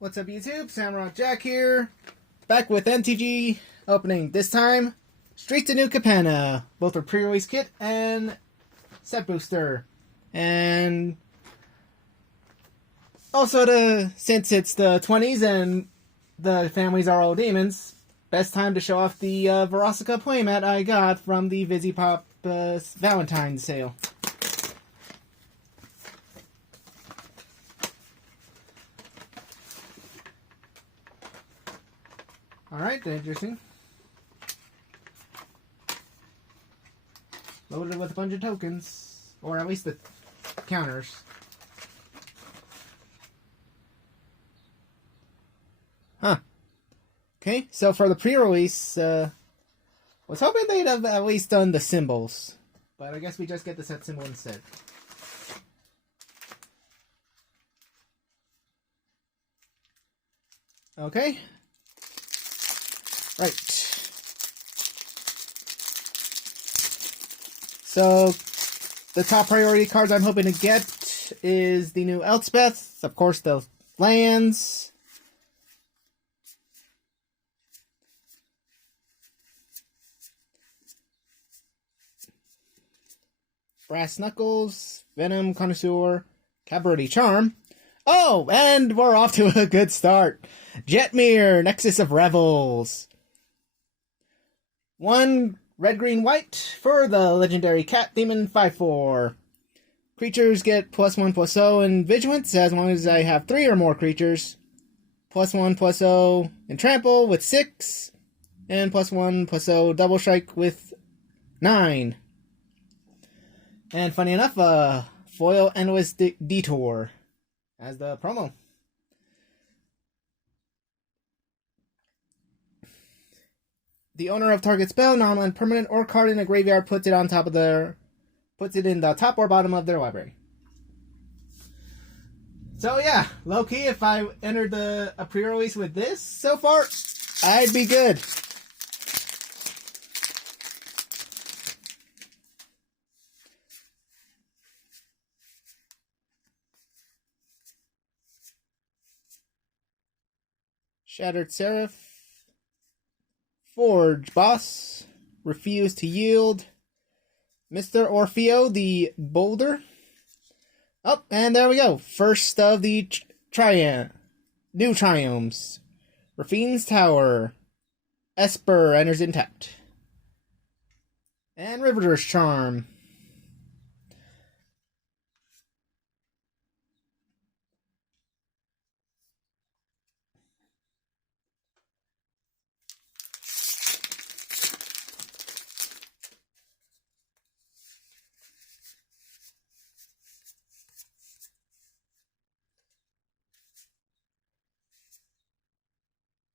What's up, YouTube? Samrock Jack here, back with NTG opening. This time, straight to new capenna. Both are pre-release kit and set booster. And also, since it's the 20s and the families are all demons, best time to show off the Verostica playmat I got from the VisiPop Valentine's sale. Alright, interesting. Loaded with a bunch of tokens. Or at least the counters. Huh. Okay, so for the pre-release, was hoping they'd have at least done the symbols. But I guess we just get the set symbol instead. Okay. Right. So, the top priority cards I'm hoping to get is the new Elspeth, of course the lands, Brass Knuckles, Venom Connoisseur, Cabaret Charm. Oh, and we're off to a good start. Jetmir, Nexus of Revels. 1 red, green, white for the legendary Cat Demon 5/4. Creatures get +1/+0 in Vigilance as long as I have 3 or more creatures. +1/+0 in Trample with 6. And +1/+0 Double Strike with 9. And funny enough, foil Endless Detour as the promo. The owner of target spell, non-land permanent, or card in a graveyard puts it in the top or bottom of their library. So yeah, low-key, if I entered a pre-release with this so far, I'd be good. Shattered Seraph. Forge Boss, Refuse to Yield, Mr. Orfeo the Boulder. Oh, and there we go. First of the new Triomes. Rafine's Tower, Esper enters intact. And Riveter's Charm.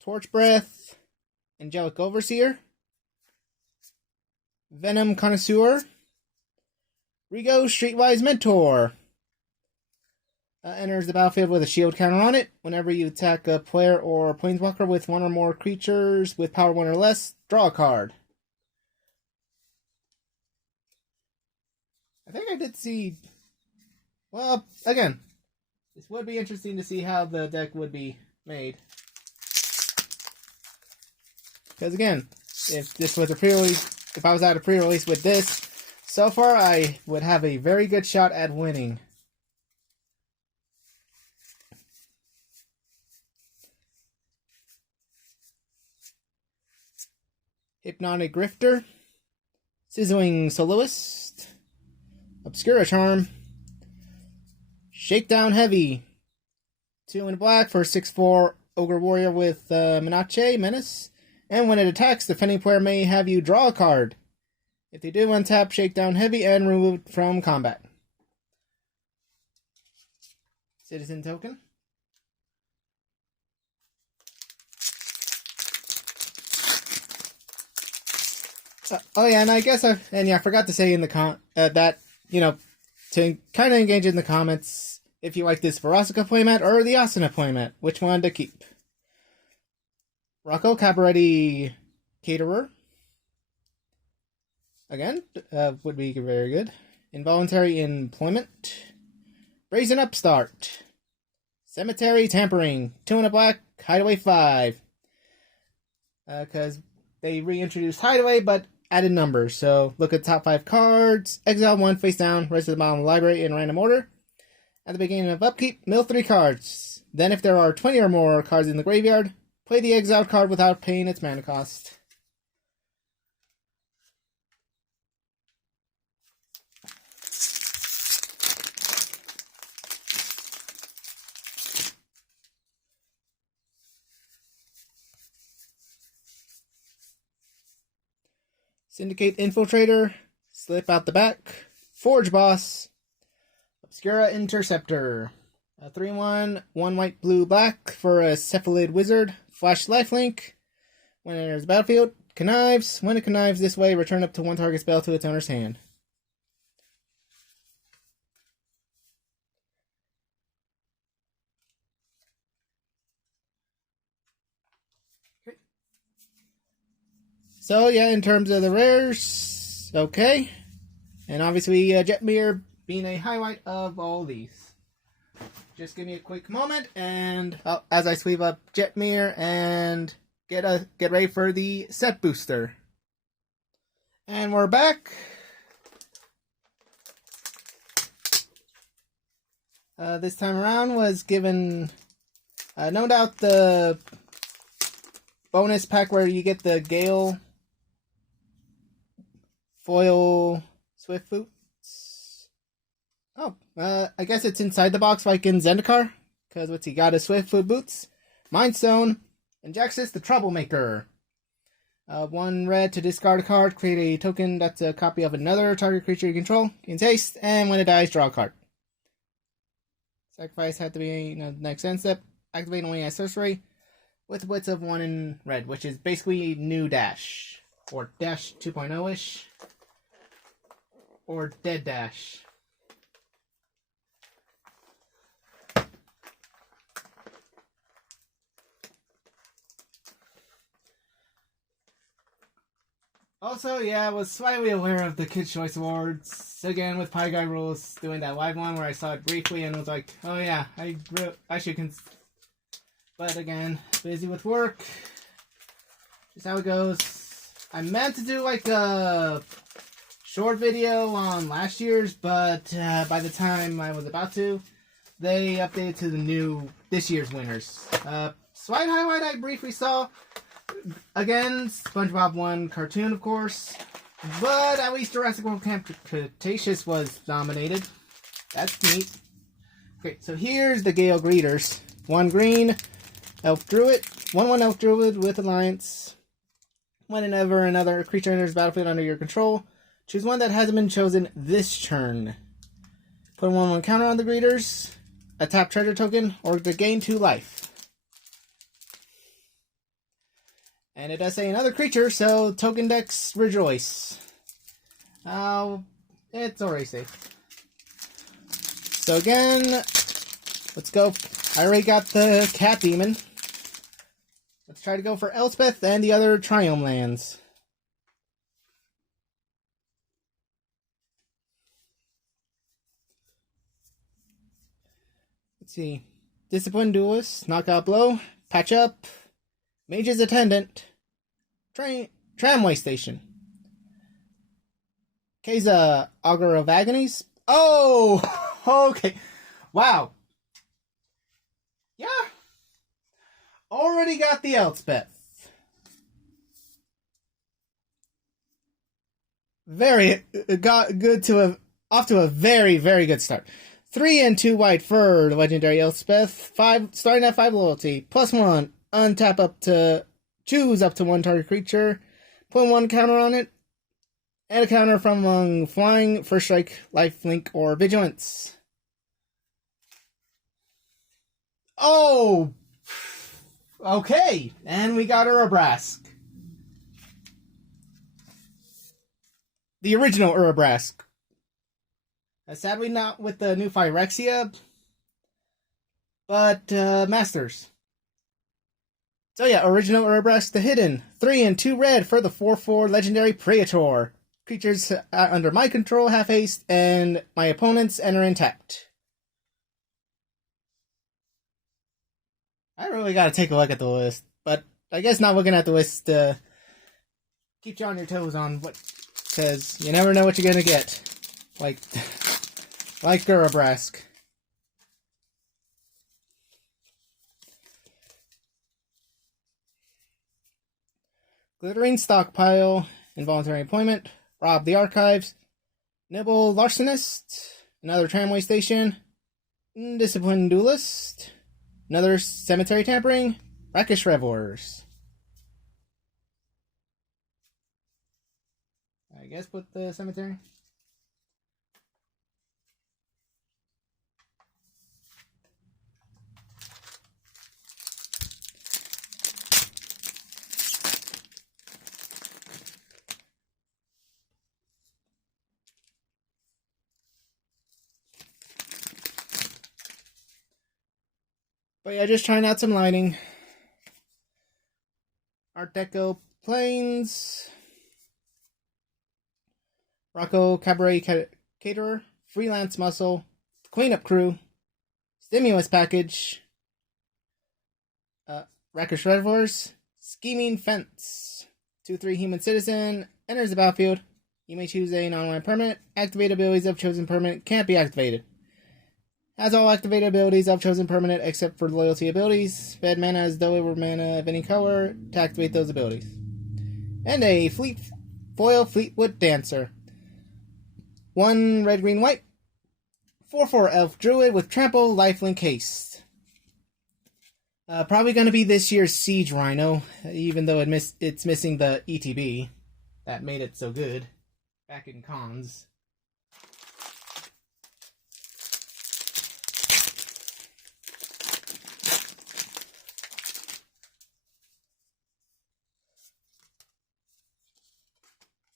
Torch Breath, Angelic Overseer, Venom Connoisseur, Rigo Streetwise Mentor. Enters the battlefield with a shield counter on it. Whenever you attack a player or planeswalker with 1 or more creatures with power 1 or less, draw a card. I think I did see... Well, again, this would be interesting to see how the deck would be made. Because again, if this was a pre-release, if I was at a pre-release with this, so far I would have a very good shot at winning. Hypnotic Grifter, Sizzling Soloist, Obscura Charm, Shakedown Heavy, 2 in black for 6/4 Ogre Warrior with Menace. And when it attacks, the defending player may have you draw a card. If they do, untap Shakedown Heavy and remove it from combat. Citizen Token. Oh yeah, and I guess I forgot to say in the that, you know, to kind of engage in the comments if you like this Verostica playmat or the Asuna playmat, which one to keep. Rocco Cabaret Caterer. Again, would be very good. Involuntary Employment. Brazen Upstart. Cemetery Tampering. 2 and a black. Hideaway 5. Because they reintroduced Hideaway, but added numbers. So look at top 5 cards. Exile 1 face down. Rest of the bottom of the library in random order. At the beginning of upkeep, mill 3 cards. Then if there are 20 or more cards in the graveyard, play the exiled card without paying its mana cost. Syndicate Infiltrator, Slip Out the Back, Forge Boss, Obscura Interceptor, a 3-1, 1 white, blue, black for a Cephalid Wizard, Flash Lifelink. When it enters the battlefield, connives. When it connives this way, return up to 1 target spell to its owner's hand. So yeah, in terms of the rares, okay. And obviously Jetmir being a highlight of all these. Just give me a quick moment, and as I sweep up Jetmir and get ready for the set booster. And we're back. This time around was given, no doubt, the bonus pack where you get the Gale foil Swift Boots. Oh, I guess it's inside the box like in Zendikar. Because what's he got? A Swift Foot Boots, Mind Stone, and Jaxus the Troublemaker. 1 red to discard a card, create a token that's a copy of another target creature you control, gains haste, and when it dies, draw a card. Sacrifice had to be the next end step. Activate only as sorcery, with widths of 1 in red, which is basically new Dash. Or Dash 2.0-ish. Or Dead Dash. Also, yeah, I was slightly aware of the Kids' Choice Awards. Again, with Pie Guy Rules, doing that live one where I saw it briefly and was like, oh yeah, I should But again, busy with work. Just how it goes. I meant to do like a short video on last year's, but by the time I was about to, they updated to this year's winners. Slight highlight I briefly saw. Again, SpongeBob won cartoon, of course, but at least Jurassic World Camp Cretaceous was nominated. That's neat. Okay, so here's the Gale Greeters. 1 green, Elf Druid, 1/1 Elf Druid with Alliance. Whenever another creature enters the battlefield under your control, choose one that hasn't been chosen this turn. Put a 1/1 counter on the Greeters, a tap treasure token, or to gain 2 life. And it does say another creature, so token decks rejoice. It's already safe. So again, let's go. I already got the Cat Demon. Let's try to go for Elspeth and the other Triome lands. Let's see. Disciplined Duelist, Knockout Blow, Patch Up, Mage's Attendant, Tramway Station, Keza, Augur of Agonies. Oh! Okay. Wow. Yeah. Already got the Elspeth. Off to a very, very good start. 3 and 2 white for the legendary Elspeth. Starting at 5 loyalty. +1. Untap up to choose up to 1 target creature. Put 1 counter on it. And a counter from among flying, first strike, lifelink, or vigilance. Oh! Okay. And we got Urabrask. The original Urabrask. Sadly not with the new Phyrexia, but Masters. So yeah, original Urabrask the Hidden. 3 and 2 red for the 4/4 legendary Praetor. Creatures under my control have haste, and my opponents enter intact. I really gotta take a look at the list, but I guess not looking at the list keeps you on your toes on what says. You never know what you're gonna get. Like Gurabrask. Glittering Stockpile, Involuntary Employment, Rob the Archives, Nibble Larcenist, another Tramway Station, Disciplined Duelist, another Cemetery Tampering, Rakish Revelers. I guess put the cemetery. But yeah, just trying out some lighting. Art Deco Planes. Rocco Cabaret Caterer. Freelance Muscle. Cleanup Crew. Stimulus Package. Rakish Reservoirs. Scheming Fence. 2/3 Human Citizen. Enters the battlefield. You may choose a non-land permanent. Activate abilities of chosen permanent can't be activated. Has all activated abilities of chosen permanent except for loyalty abilities. Spend mana as though it were mana of any color to activate those abilities. And a foil Fleetwood Dancer. 1 red, green, white. 4/4 elf druid with trample, lifelink, haste. Probably going to be this year's Siege Rhino, even though it's missing the ETB that made it so good back in cons.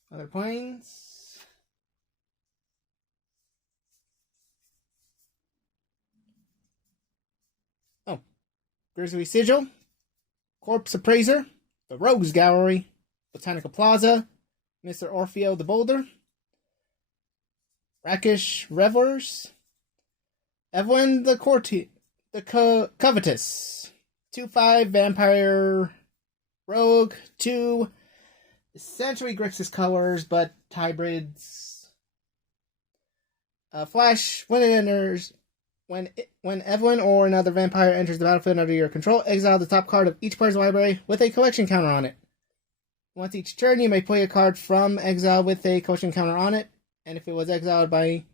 Other planes. Oh. Grizzly Sigil. Corpse Appraiser. The Rogues Gallery. Botanical Plaza. Mr. Orfeo the Boulder. Rakish Revelers. Evelyn the Covetous. 2/5 Vampire Rogue. 2 essentially Grixis colors, but hybrids. Flash, when it enters, when Evelyn or another vampire enters the battlefield under your control, exile the top card of each player's library with a collection counter on it. Once each turn, you may play a card from exile with a collection counter on it, and if it was exiled by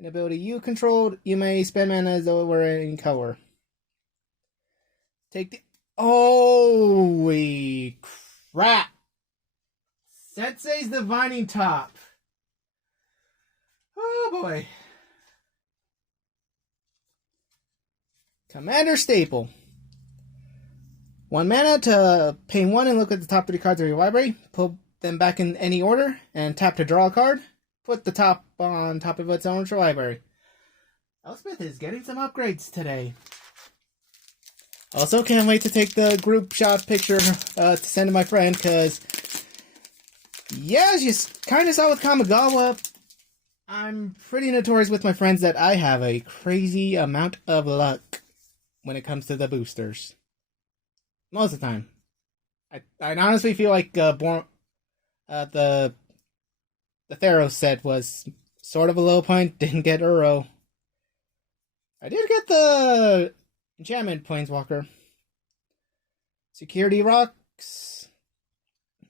an ability you controlled, you may spend mana as though it were in color. Take the... Holy crap! Sensei's Divining Top. Oh boy. Commander Staple. 1 mana to pay 1 and look at the top 3 cards of your library. Put them back in any order and tap to draw a card. Put the top on top of its own library. Elspeth is getting some upgrades today. Also, can't wait to take the group shot picture to send to my friend, because yeah, as you kind of saw with Kamigawa, I'm pretty notorious with my friends that I have a crazy amount of luck when it comes to the boosters. Most of the time. I honestly feel like the Theros set was sort of a low point, didn't get Uro. I did get the Enchantment Planeswalker. Security Rocks.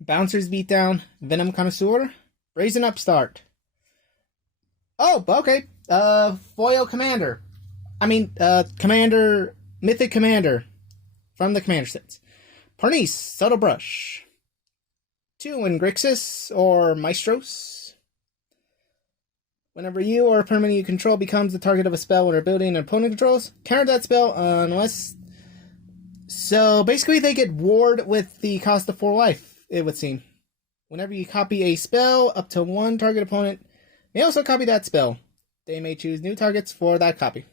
Bouncers Beatdown. Venom Connoisseur. Brazen Upstart. Oh, okay. Foil Commander. Commander... Mythic Commander. From the Commander sets. Parnis. Subtle Brush. 2 in Grixis or Maestros. Whenever you or a permanent you control becomes the target of a spell or ability an opponent controls, counter that spell unless... So, basically they get ward with the cost of 4 life, it would seem. Whenever you copy a spell, up to 1 target opponent may also copy that spell. They may choose new targets for that copy.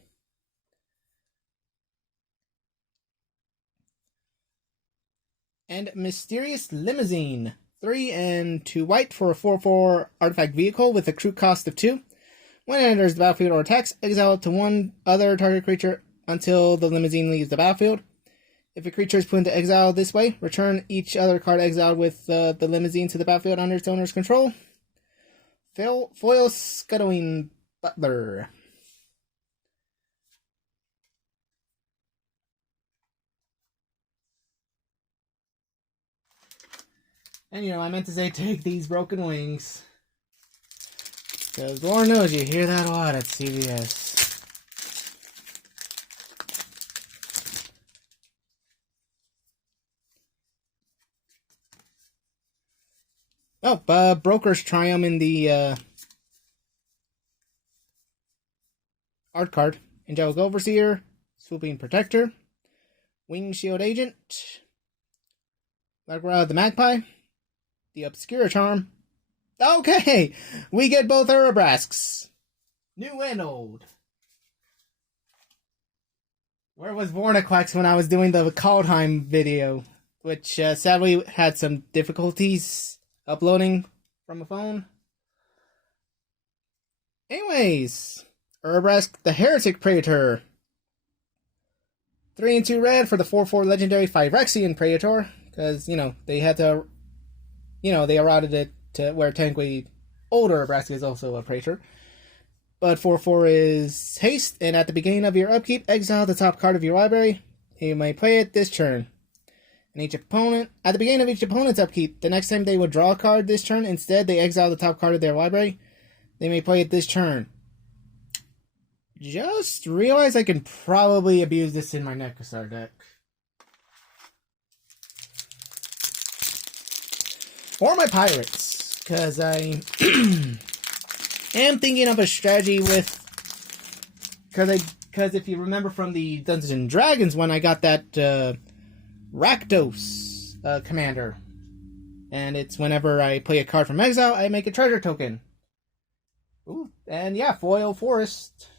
And Mysterious Limousine. 3 and 2 white for a 4/4 artifact vehicle with a crew cost of 2. When it enters the battlefield or attacks, exile it to 1 other target creature until the limousine leaves the battlefield. If a creature is put into exile this way, return each other card exiled with the limousine to the battlefield under its owner's control. Foil Scuttling Butler. And I meant to say take these broken wings. Because Lord knows you hear that a lot at CVS. Oh, Broker's Triumph in the art card. Angelic Overseer, Swooping Protector, Wing Shield Agent, the Magpie, the Obscura Charm. Okay, we get both Urabrasks, new and old. Where was Vornaclex when I was doing the Kaldheim video, which sadly had some difficulties uploading from a phone. Anyways, Urabrask the Heretic Praetor. 3 and 2 red for the 4/4 legendary Phyrexian Praetor, because they had to, they eroded it to where technically older Urabrask is also a Praetor. But 4/4 is haste, and at the beginning of your upkeep, exile the top card of your library. You may play it this turn. And at the beginning of each opponent's upkeep, the next time they will draw a card this turn, instead they exile the top card of their library. They may play it this turn. Just realized I can probably abuse this in my Necrosar deck. Or my Pirates, because I am thinking of a strategy with... Because if you remember from the Dungeons and Dragons one, I got that... Rakdos commander. And it's whenever I play a card from exile, I make a treasure token. Ooh, and yeah, foil forest.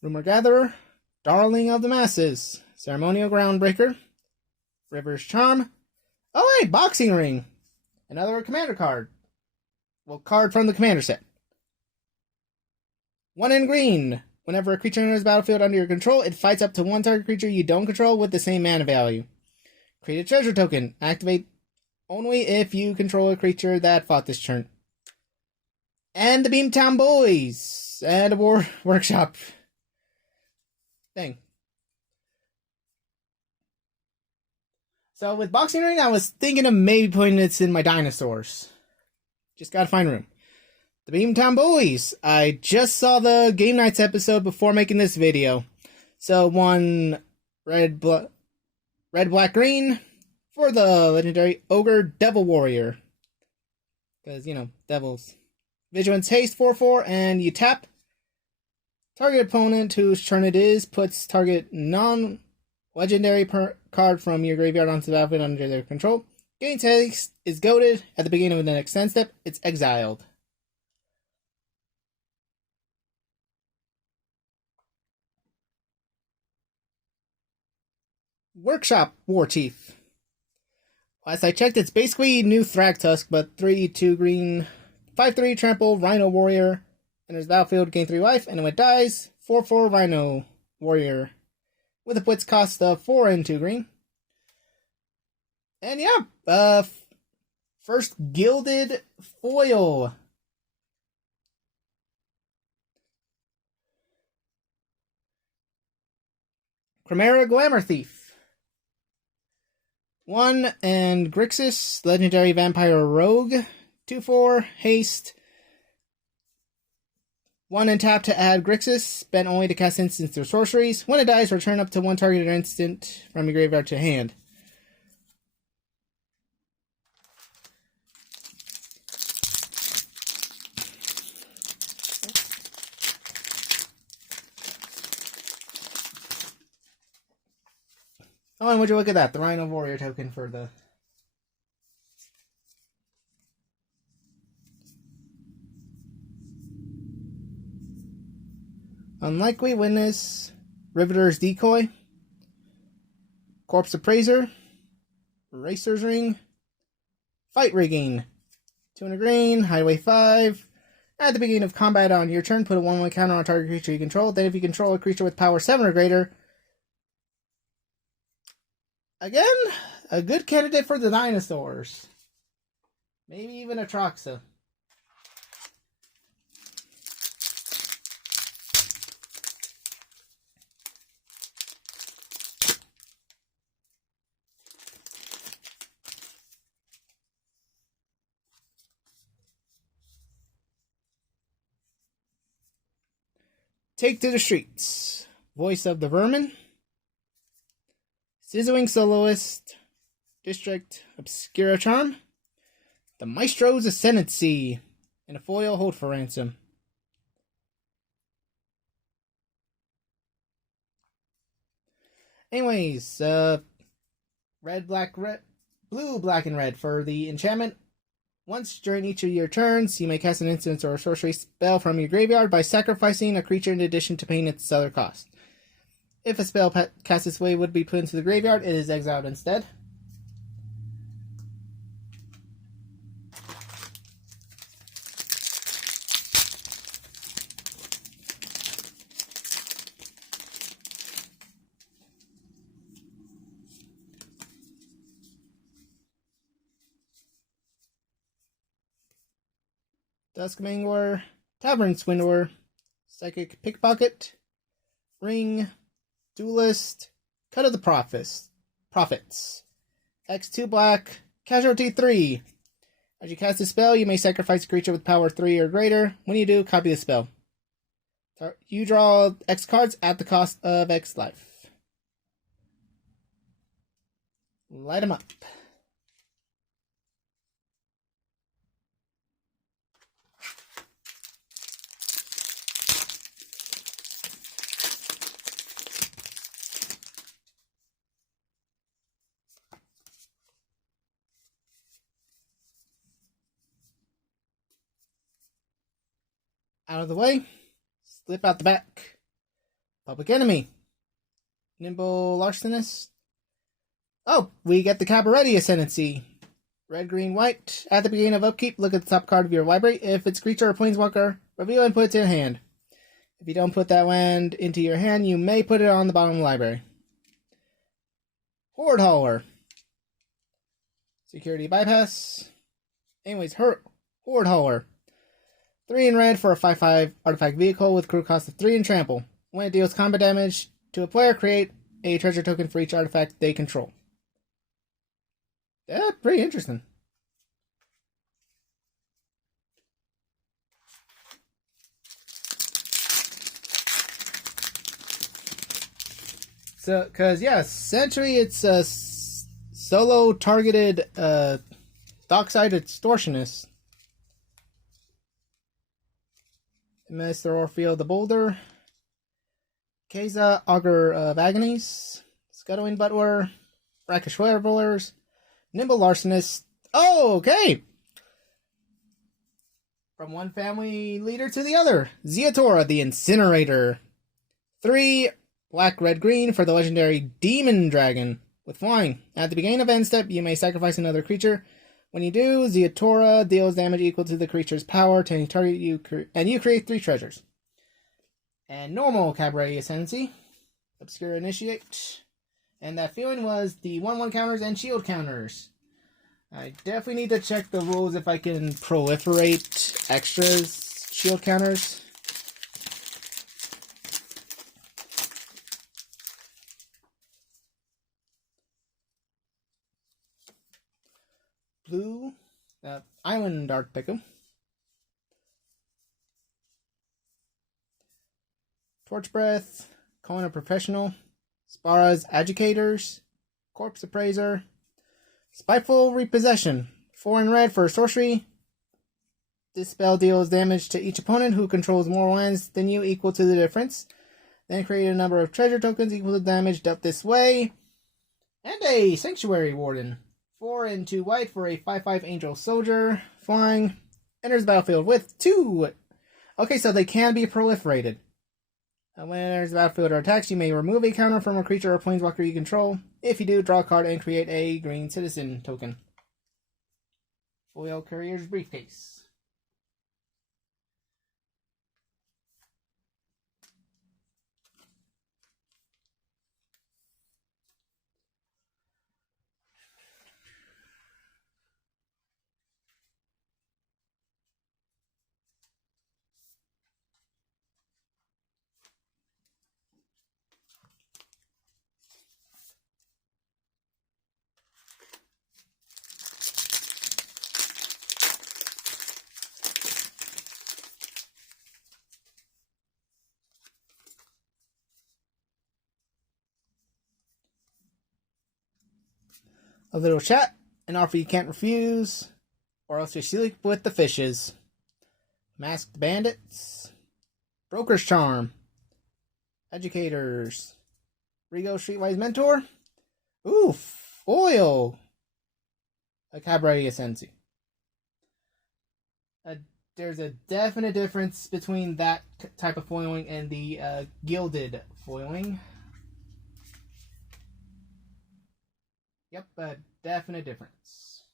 Rumor Gatherer, Darling of the Masses, Ceremonial Groundbreaker, River's Charm. Oh hey, Boxing Ring. Another commander card. Well, card from the commander set. 1 in green. Whenever a creature enters the battlefield under your control, it fights up to one target creature you don't control with the same mana value. Create a treasure token. Activate only if you control a creature that fought this turn. And the Beamtown Boys. And a workshop thing. So with Boxing Ring, I was thinking of maybe putting this in my dinosaurs. Just gotta find room. The Beamtown Boys. I just saw the Game Nights episode before making this video. So one red, black, green for the legendary Ogre Devil Warrior. Because, devils. Vigilance Haste 4/4, and you tap. Target opponent whose turn it is puts target non-legendary card from your graveyard onto the battlefield under their control. Gains Haste is goaded. At the beginning of the next end step, it's exiled. Workshop War Chief. Last I checked, it's basically new Thragtusk, but 3/2 green, 5/3 trample Rhino Warrior. Enters the battlefield, gain 3 life, and when it dies, 4/4 Rhino Warrior. With a blitz cost of 4 and 2 green. And yeah, first gilded foil. Chimera Glamour Thief. 1 and Grixis, legendary vampire rogue. 2/4 haste. 1 and tap to add Grixis, spent only to cast instants or sorceries. When it dies, return up to 1 targeted instant from your graveyard to hand. Oh, and would you look at that? The Rhino Warrior token for the... Unlikely Witness, Riveter's Decoy, Corpse Appraiser, Racer's Ring, Fight Rigging, 2 and a green, Highway 5. At the beginning of combat on your turn, put a 1/1 counter on a target creature you control. Then if you control a creature with power 7 or greater, Again, a good candidate for the dinosaurs. Maybe even a Troxa. Take to the Streets. Voice of the Vermin. Sizzling Soloist. District Obscura Charm. The Maestro's Ascendancy. And a foil Hold for Ransom. Anyways, red, black, red, blue, black, and red for the enchantment. Once during each of your turns, you may cast an instant or a sorcery spell from your graveyard by sacrificing a creature in addition to paying its other cost. If a spell cast this way would be put into the graveyard, it is exiled instead. Duskmangler, Tavern Swindler, Psychic Pickpocket, Ring, Duelist, Cut of the Prophets, X2 black, Casualty 3. As you cast a spell, you may sacrifice a creature with power 3 or greater. When you do, copy the spell. You draw X cards at the cost of X life. Light them up. Out of the way. Slip out the back. Public Enemy. Nimble Larcenist. Oh, we get the Cabaretti Ascendancy. Red, green, white. At the beginning of upkeep, look at the top card of your library. If it's creature or planeswalker, reveal and put it in hand. If you don't put that land into your hand, you may put it on the bottom of the library. Horde Hauler. Security Bypass. Anyways, Horde Hauler. 3 in red for a 5/5 artifact vehicle with crew cost of 3 and trample. When it deals combat damage to a player, create a treasure token for each artifact they control. Yeah, pretty interesting. So, because, yeah, essentially it's a solo targeted dockside extortionist. Mr. Orpheal the Boulder, Keza, Augur of Agonies, Scuttling Butler, Brackish Revelers, Nimble Larcenist. Oh, okay! From one family leader to the other. Zeatora the Incinerator. 3 black, red, green for the legendary Demon Dragon with flying. At the beginning of end step, you may sacrifice another creature. When you do, Zeatora deals damage equal to the creature's power to any target and you create 3 treasures. And normal Cabaret Ascendancy. Obscure Initiate. And that feeling was the 1/1 counters and shield counters. I definitely need to check the rules if I can proliferate extras shield counters. Blue, Island Dark Pickle. Torch Breath, Calling a Professional, Spara's Educators, Corpse Appraiser, Spiteful Repossession, 4 in red for sorcery. This spell deals damage to each opponent who controls more lands than you equal to the difference. Then create a number of treasure tokens equal to damage dealt this way. And a Sanctuary Warden. 4 and 2 white for a 5/5 Angel Soldier. Flying. Enters the battlefield with 2. Okay, so they can be proliferated. When it enters the battlefield or attacks, you may remove a counter from a creature or planeswalker you control. If you do, draw a card and create a green citizen token. Foil Courier's Briefcase. a little chat, an offer you can't refuse, or else you sleep with the fishes. Masked Bandits, Broker's Charm, Educators, Rigo Streetwise Mentor, ooh, Foil, a Cabaret Ascensi. There's a definite difference between that type of foiling and the gilded foiling. Yep, a definite difference.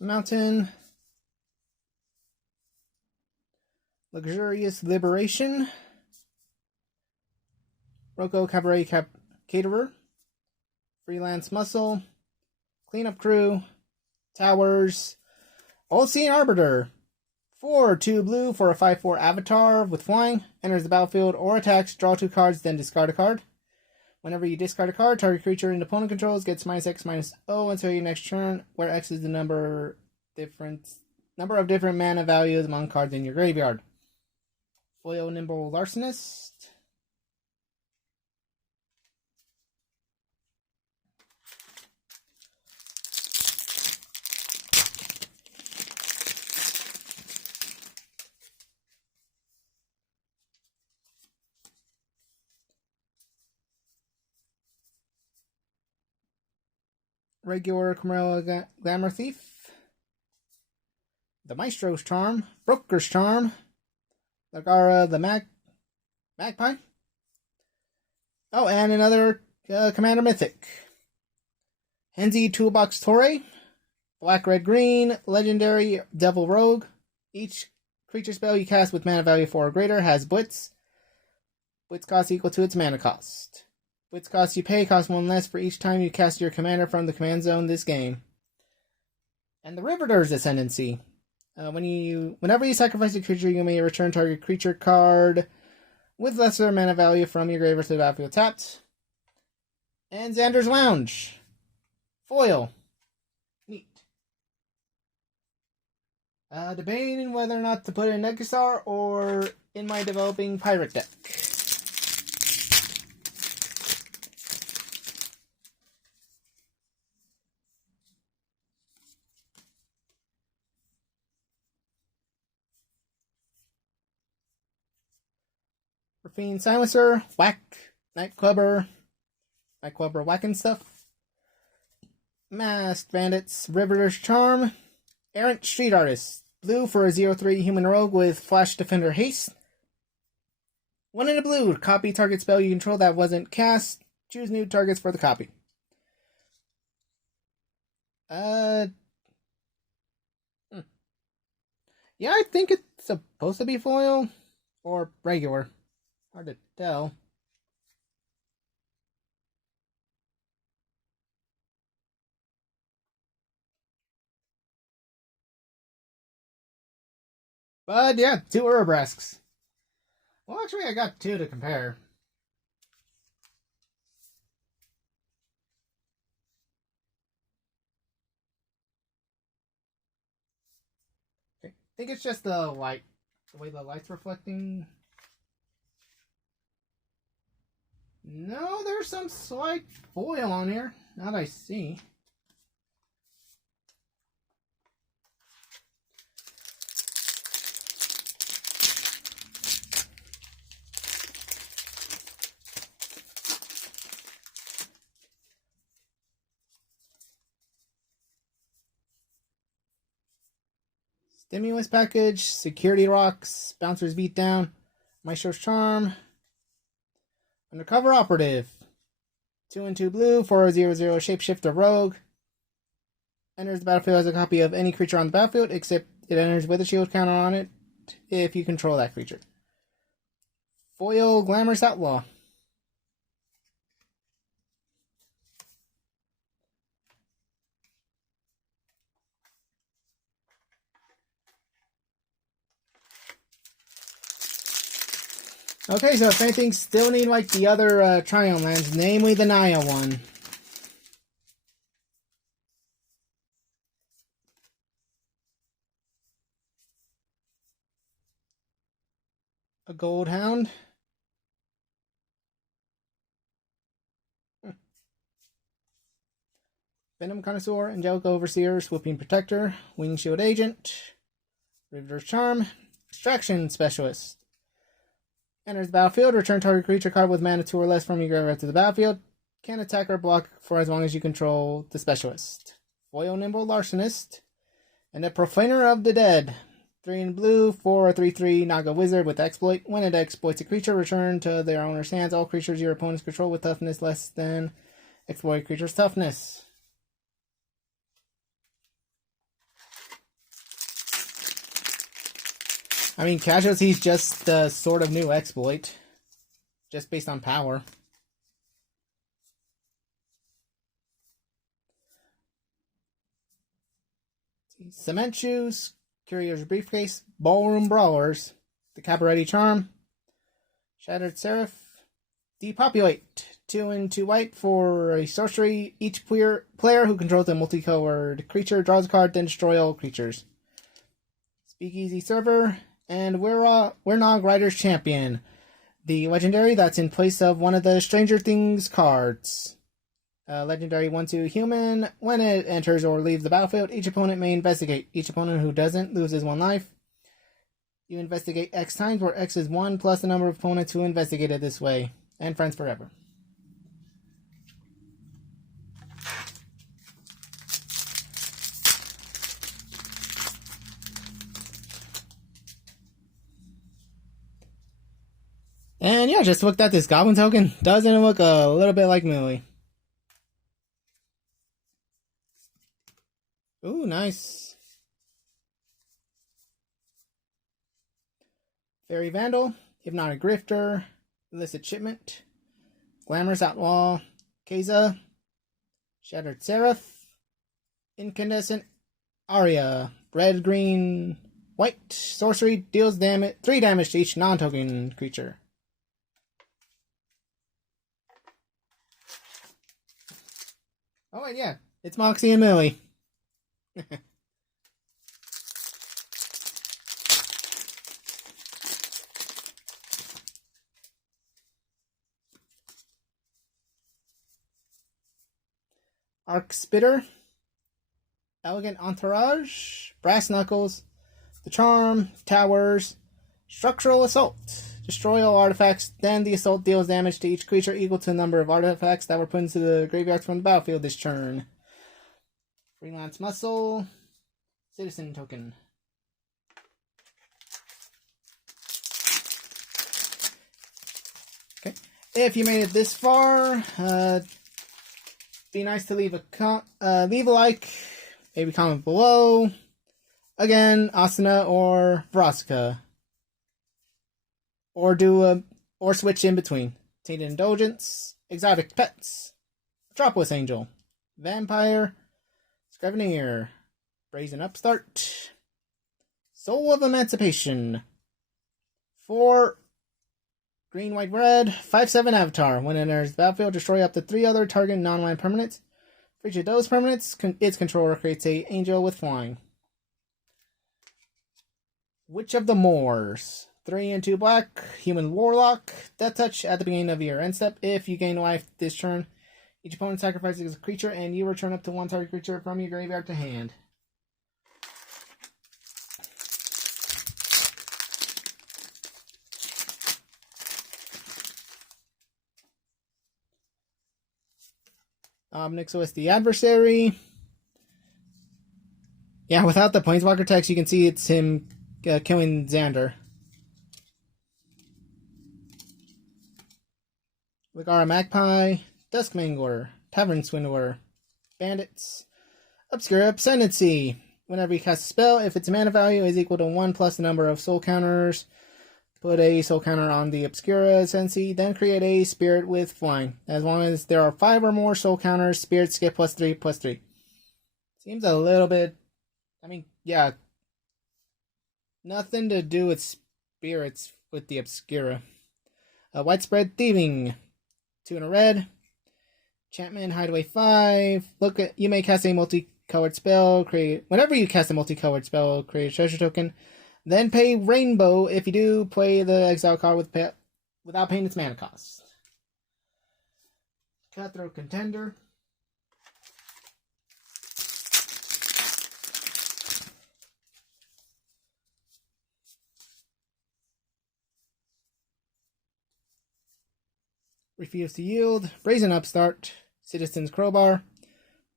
Mountain, Luxurious Liberation, Rocco Cabaret Caterer, Freelance Muscle, Cleanup Crew, Towers, Old Sea Arbiter. 4/2 blue for a 5/4 avatar with flying. Enters the battlefield or attacks, draw 2 cards, then discard a card. Whenever you discard a card, target creature and opponent controls gets -X/-0 until your next turn, where X is the number of different mana values among cards in your graveyard. Foil Nimble Larcenist. Regular Camarilla Glamour Thief, the Maestro's Charm, Broker's Charm, Lagara the Magpie. Oh, and another Commander Mythic. Henzi Toolbox Torre, Black, Red, Green, Legendary Devil Rogue. Each creature spell you cast with mana value 4 or greater has Blitz. Blitz cost equal to its mana cost. Blitz cost you pay costs 1 less for each time you cast your commander from the command zone this game. And the Riveter's Ascendancy. Whenever you sacrifice a creature, you may return target creature card with lesser mana value from your graveyard to the battlefield tapped. And Xander's Lounge. Foil. Neat. Debating whether or not to put it in Negasar or in my developing pirate deck. Fiend Silencer, Whack, Nightclubber whacking stuff. Masked Bandits, Riveter's Charm, Errant Street Artist, blue for a 0/3 human rogue with Flash Defender Haste. 1 in a blue, copy target spell you control that wasn't cast, choose new targets for the copy. Yeah, I think it's supposed to be foil or regular. Hard to tell. But yeah, 2 Urabrasks. Well, actually, I got 2 to compare. Okay. I think it's just the light, the way the light's reflecting. No, there's some slight foil on here, now that I see. Stimulus Package, Security Rocks, Bouncer's Beatdown, Maestro's Charm, Undercover Operative, 2 and 2 blue for a 0/0 Shapeshifter Rogue. Enters the battlefield as a copy of any creature on the battlefield, except it enters with a shield counter on it if you control that creature. Foil Glamorous Outlaw. Okay, so if anything, still need like the other Triumph lands, namely the Naya one. A Gold Hound. Venom Connoisseur, Angelica Overseer, Swooping Protector, Wing Shield Agent, Riveter's Charm, Extraction Specialist. Enters the battlefield, return target creature card with mana 2 or less from your graveyard to the battlefield. Can attack or block for as long as you control the specialist. Foil Nimble Larcenist, and the Profaner of the Dead. 3 in blue, 4 or 3/3 Naga Wizard with Exploit. When it exploits a creature, return to their owner's hands all creatures your opponents control with toughness less than exploit creature's toughness. I mean, Casualty's just the sort of new exploit. Just based on power. Cement Shoes, Courier's Briefcase, Ballroom Brawlers, the Cabaret Charm, Shattered Seraph, Depopulate, 2 and 2 white for a sorcery. Each player who controls a multicolored creature draws a card, then destroy all creatures. Speakeasy Server, and Wernog Rider's Champion, the legendary that's in place of one of the Stranger Things cards. Legendary 1/2 human. When it enters or leaves the battlefield, each opponent may investigate. Each opponent who doesn't loses 1 life. You investigate X times, where X is 1 plus the number of opponents who investigated this way. And friends forever. And yeah, just looked at this Goblin token. Doesn't it look a little bit like Millie? Ooh, nice. Fairy Vandal, Hypnotic Grifter, Illicit Shipment, Glamorous Outlaw, Keza, Shattered Seraph, Incandescent Aria, red, green, white, sorcery, deals 3 damage to each non-token creature. Oh, and yeah, it's Moxie and Millie. Arc Spitter, Elegant Entourage, Brass Knuckles, the Charm, Towers, Structural Assault. Destroy all artifacts, then the assault deals damage to each creature equal to the number of artifacts that were put into the graveyard from the battlefield this turn. Freelance Muscle, Citizen Token. Okay, if you made it this far, be nice to leave a like, maybe comment below. Again, Asuna or Vraska. Or switch in between. Tainted Indulgence, Exotic Pets, Metropolis Angel, Vampire, Scrivener, Brazen Upstart, Soul of Emancipation, 4 green, white, red, 5/7 Avatar. When it enters the battlefield, destroy up to 3 other target non-land permanents. For each of those permanents, its controller creates an angel with flying. Witch of the Moors. 3 and 2 black, Human Warlock, Death Touch at the beginning of your end step. If you gain life this turn, each opponent sacrifices a creature and you return up to 1 target creature from your graveyard to hand. Nixos the Adversary. Yeah, without the Planeswalker text, you can see it's him killing Xander. Ligara Magpie, Dusk Mangler, Tavern Swindler, Bandits, Obscura Ascendancy. Whenever you cast a spell, if its mana value is equal to 1 plus the number of soul counters, put a soul counter on the Obscura Ascendancy, then create a spirit with flying. As long as there are 5 or more soul counters, spirits get +3/+3. Seems a little bit, I mean, yeah, nothing to do with spirits with the Obscura. Widespread Thieving. 2 and a red. Enchantment, Hideaway 5. You may cast a multicolored spell. Whenever you cast a multicolored spell, create a treasure token. Then pay Rainbow if you do play the exile card without paying its mana cost. Cutthroat Contender. Refuse to Yield. Brazen Upstart. Citizen's Crowbar.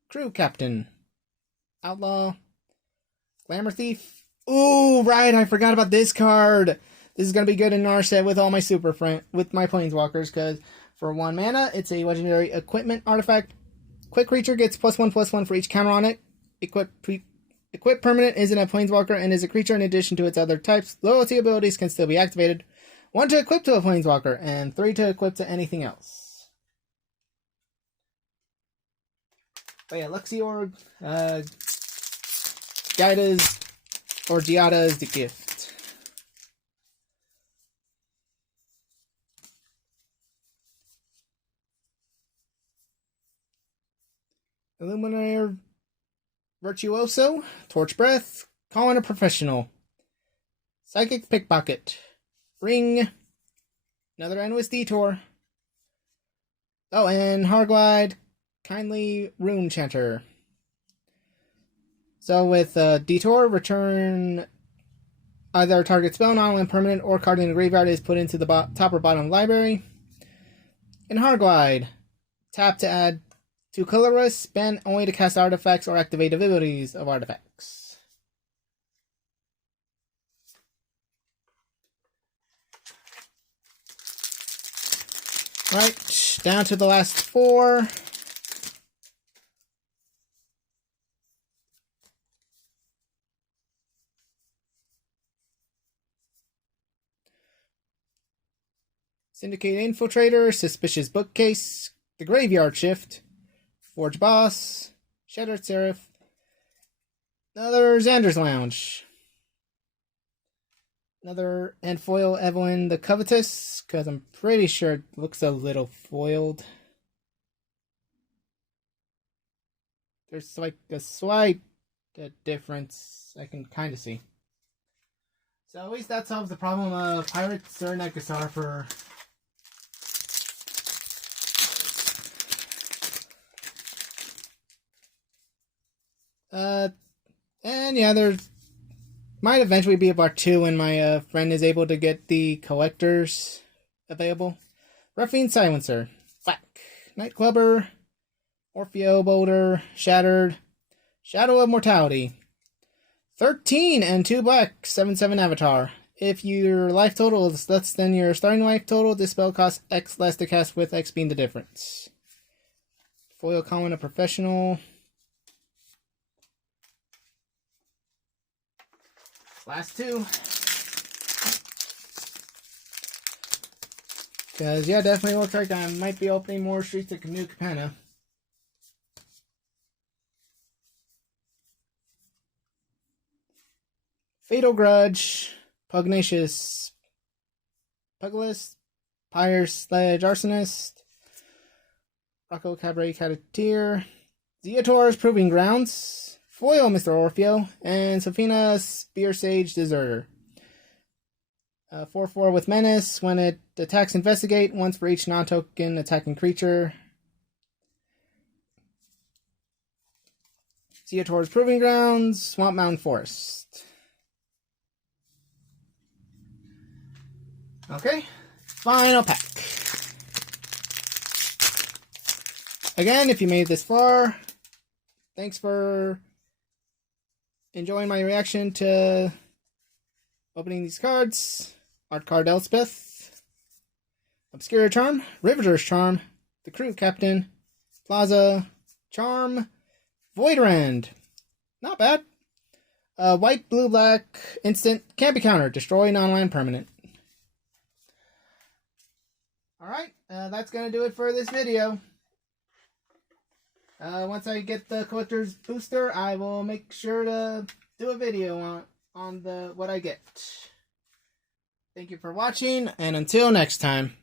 Crew Captain. Outlaw. Glamour Thief. Ooh, right, I forgot about this card. This is going to be good in our set with all my with my Planeswalkers, because for 1 mana, it's a legendary equipment artifact. Quick creature gets +1/+1 for each counter on it. Equip permanent isn't a Planeswalker and is a creature in addition to its other types. Loyalty abilities can still be activated. 1 to equip to a Planeswalker, and 3 to equip to anything else. Oh yeah, Luxior, Giada's, or Giada is the gift. Illuminator Virtuoso, Torch Breath, Calling a Professional, Psychic Pickpocket, Ring, another Endless Detour. Oh, and Harglide, Kindly Rune Chanter. So with Detour, return either target spell, non-land permanent, or card in the graveyard is put into the top or bottom library. And Harglide, tap to add 2 colorless, spend only to cast artifacts or activate abilities of artifacts. Right, down to the last 4. Syndicate Infiltrator, Suspicious Bookcase, The Graveyard Shift, Forge Boss, Shattered Seraph, another Xander's Lounge, another and foil Evelyn the Covetous, because I'm pretty sure it looks a little foiled. There's like a slight difference I can kind of see. So at least that solves the problem of Pirates or Negasar for... And yeah, there might eventually be a part 2 when my friend is able to get the collectors available. Ruffian Silencer, Whack, Nightclubber, Orfeo Boulder, Shattered, Shadow of Mortality, 13 and 2 black, 7/7 Avatar. If your life total is less than your starting life total, this spell costs X less to cast, with X being the difference. Foil Calling a Professional. Last 2. Because, yeah, definitely looks like I might be opening more Streets of New Capenna. Fatal Grudge, Pugnacious Pugilist, Pyre Sledge Arsonist, Rocco Cabaret Cadeteer, Zeator's Proving Grounds, Foil Mr. Orfeo, and Safina Spear Sage Deserter. 4/4 with Menace. When it attacks, investigate once for each non-token attacking creature. Zeator's Proving Grounds, Swamp Mountain Forest. Okay, final pack. Again, if you made it this far, thanks for enjoying my reaction to opening these cards. Art card Elspeth, Obscura Charm, Riveter's Charm, the Crew Captain, Plaza, Charm, Voidrend. Not bad. White, blue, black, instant, can't be countered, destroy non-land permanent. Alright, that's going to do it for this video. Once I get the collector's booster, I will make sure to do a video on what I get. Thank you for watching, and until next time.